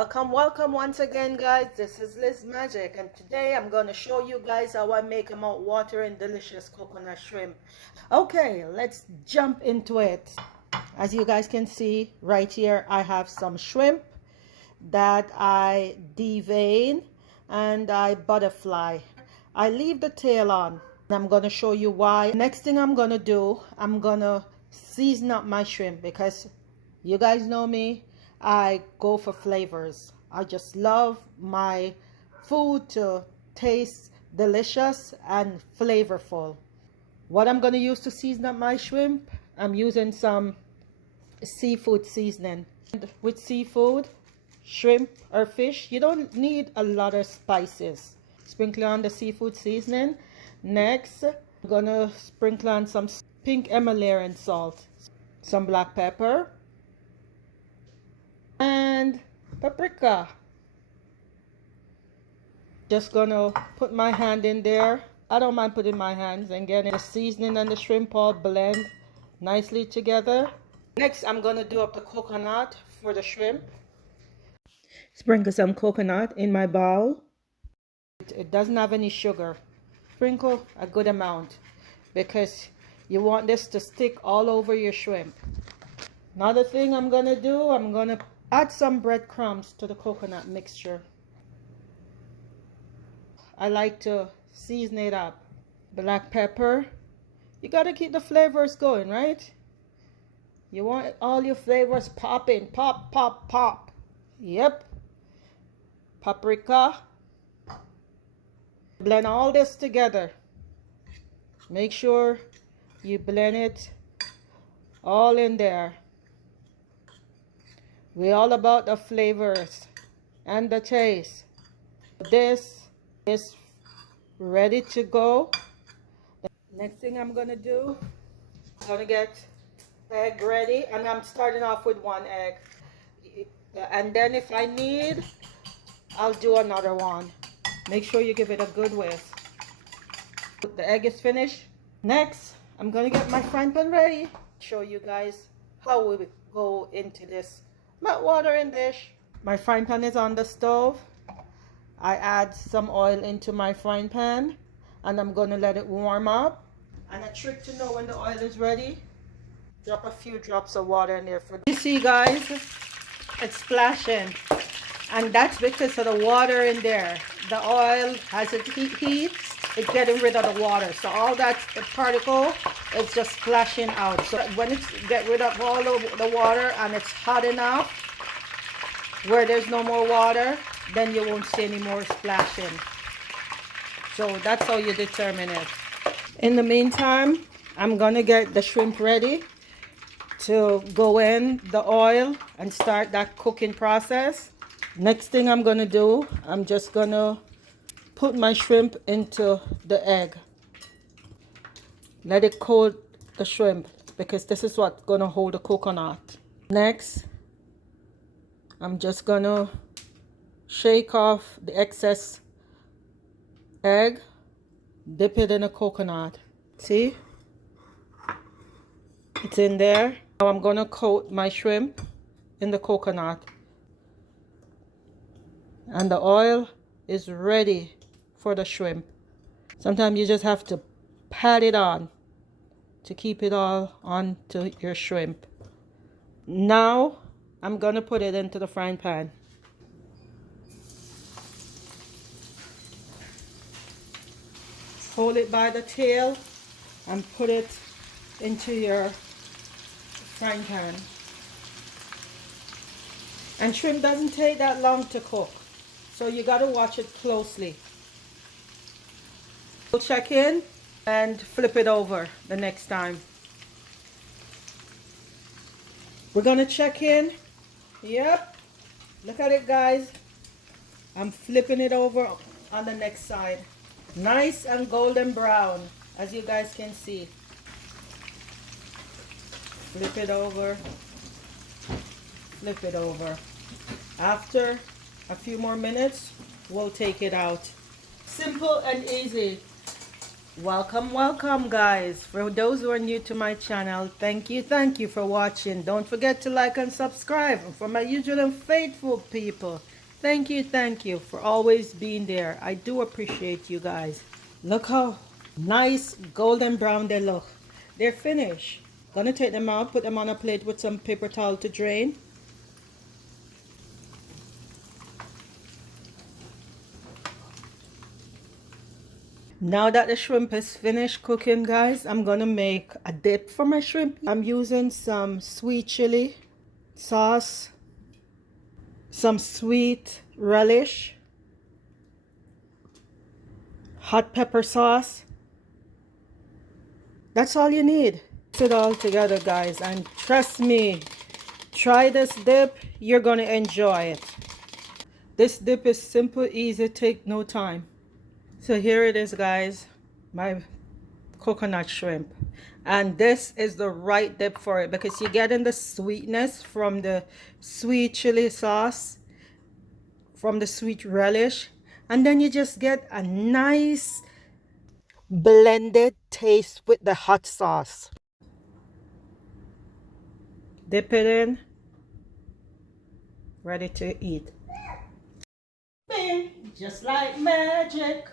Welcome once again, guys. This is Liz Magic, and today I'm going to show you guys how I make a mouth-watering delicious coconut shrimp. Okay, let's jump into it. As you guys can see right here, I have some shrimp that I devein and I butterfly. I leave the tail on. I'm going to show you why. Next thing I'm going to do, I'm going to season up my shrimp because you guys know me. I go for flavors. I just love my food to taste delicious and flavorful. What I'm going to use to season up my shrimp, I'm using some seafood seasoning. With seafood, shrimp or fish, you don't need a lot of spices. Sprinkle on the seafood seasoning. Next, I'm going to sprinkle on some pink Himalayan salt, some black pepper, and paprika. Just gonna put my hand in there. I don't mind putting my hands and getting the seasoning and the shrimp all blend nicely together. Next, I'm gonna do up the coconut for the shrimp. Sprinkle some coconut in my bowl. It doesn't have any sugar. Sprinkle a good amount because you want this to stick all over your shrimp. Another thing I'm gonna do, I'm gonna add some breadcrumbs to the coconut mixture. I like to season it up. Black pepper. You gotta keep the flavors going, right? You want all your flavors popping. Pop, pop, pop. Yep. Paprika. Blend all this together. Make sure you blend it all in there. We're all about the flavors and the taste. This is ready to go. The next thing I'm gonna do, I'm gonna get egg ready, and I'm starting off with one egg. And then if I need, I'll do another one. Make sure you give it a good whisk. The egg is finished. Next, I'm gonna get my frying pan ready. Show you guys how we go into this mouth-watering dish. My frying pan is on the stove. I add some oil into my frying pan and I'm going to let it warm up. And a trick to know when the oil is ready, drop a few drops of water in there. You see, guys, it's splashing, and that's because of the water in there. The oil has its heat, it's getting rid of the water, so all that the particle is just splashing out. So when it's get rid of all the water and it's hot enough where there's no more water, then you won't see any more splashing. So that's how you determine it. In the meantime, I'm gonna get the shrimp ready to go in the oil and start that cooking process. Next thing I'm gonna do, I'm just gonna put my shrimp into the egg. Let it coat the shrimp because this is what's gonna hold the coconut. Next, I'm just gonna shake off the excess egg, dip it in a coconut. See? It's in there. Now I'm gonna coat my shrimp in the coconut. And the oil is ready for the shrimp. Sometimes you just have to pat it on to keep it all onto your shrimp. Now I'm gonna put it into the frying pan. Hold it by the tail and put it into your frying pan. And shrimp doesn't take that long to cook, so you got to watch it closely. We'll check in and flip it over the next time. We're gonna check in. Yep, look at it, guys. I'm flipping it over on the next side. Nice and golden brown, as you guys can see. Flip it over. Flip it over. After a few more minutes, we'll take it out. Simple and easy. Welcome guys. For those who are new to my channel, thank you for watching. Don't forget to like and subscribe. And for my usual and faithful people, thank you for always being there. I do appreciate you guys. Look how nice golden brown they look. They're finished. Gonna take them out, put them on a plate with some paper towel to drain. Now that the shrimp is finished cooking, guys, I'm gonna make a dip for my shrimp. I'm using some sweet chili sauce, some sweet relish, hot pepper sauce. That's all you need. Mix it all together, guys, and trust me, try this dip. You're gonna enjoy it. This dip is simple, easy, take no time. So here it is, guys, my coconut shrimp, and this is the right dip for it because you're getting the sweetness from the sweet chili sauce, from the sweet relish, and then you just get a nice blended taste with the hot sauce. Dip it in, ready to eat. Bing, just like magic.